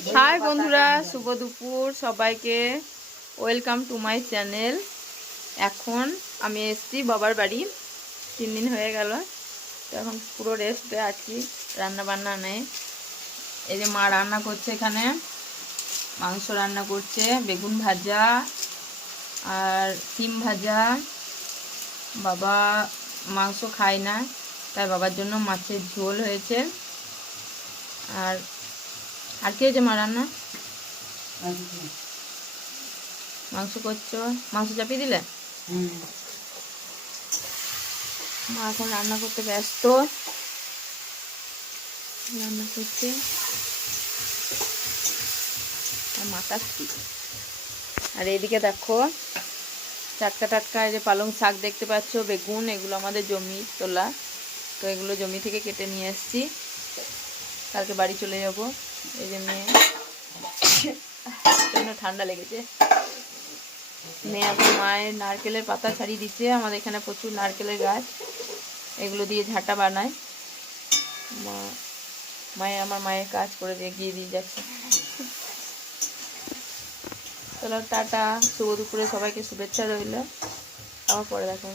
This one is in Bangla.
হাই বন্ধুরা, শুভ দুপুর সবাইকে। Welcome to my channel. এখন আমি এসেছি বাবার বাড়ি, 3 দিন হয়ে গেল। তো এখন পুরো রেস্টে আছি, রান্না বান্না নেই। এই যে মা রান্না করছে, এখানে মাংস রান্না করছে, বেগুন ভাজা আর সিম ভাজা। বাবা মাংস খায় না, তাই বাবার জন্য মাছের ঝোল হয়েছে। আর আর কি হয়েছে মা রান্না? মাংস করছো, মাংস চাপিয়ে দিলে। মা এখন রান্না করতে ব্যস্ত, রান্না করছে মাখাচ্ছি। আর এইদিকে দেখো টাটকা টাটকা এই যে পালং শাক দেখতে পাচ্ছ, বেগুন, এগুলো আমাদের জমি তোলা। তো এগুলো জমি থেকে কেটে নিয়ে এসেছি, কালকে বাড়ি চলে যাব। এই যে মেয়ে, ঠান্ডা লেগেছে। মেয়ে এখন মায়ের নারকেলের পাতা ছাড়িয়ে দিচ্ছে। আমাদের এখানে প্রচুর নারকেলের গাছ, এগুলো দিয়ে ঝাঁটা বানায় মা। আমার মায়ের কাজ করে এগিয়ে দিয়ে যাচ্ছে। চলো টাটা, শুভ দুপুরে সবাইকে শুভেচ্ছা রইল। আবার পরে দেখা।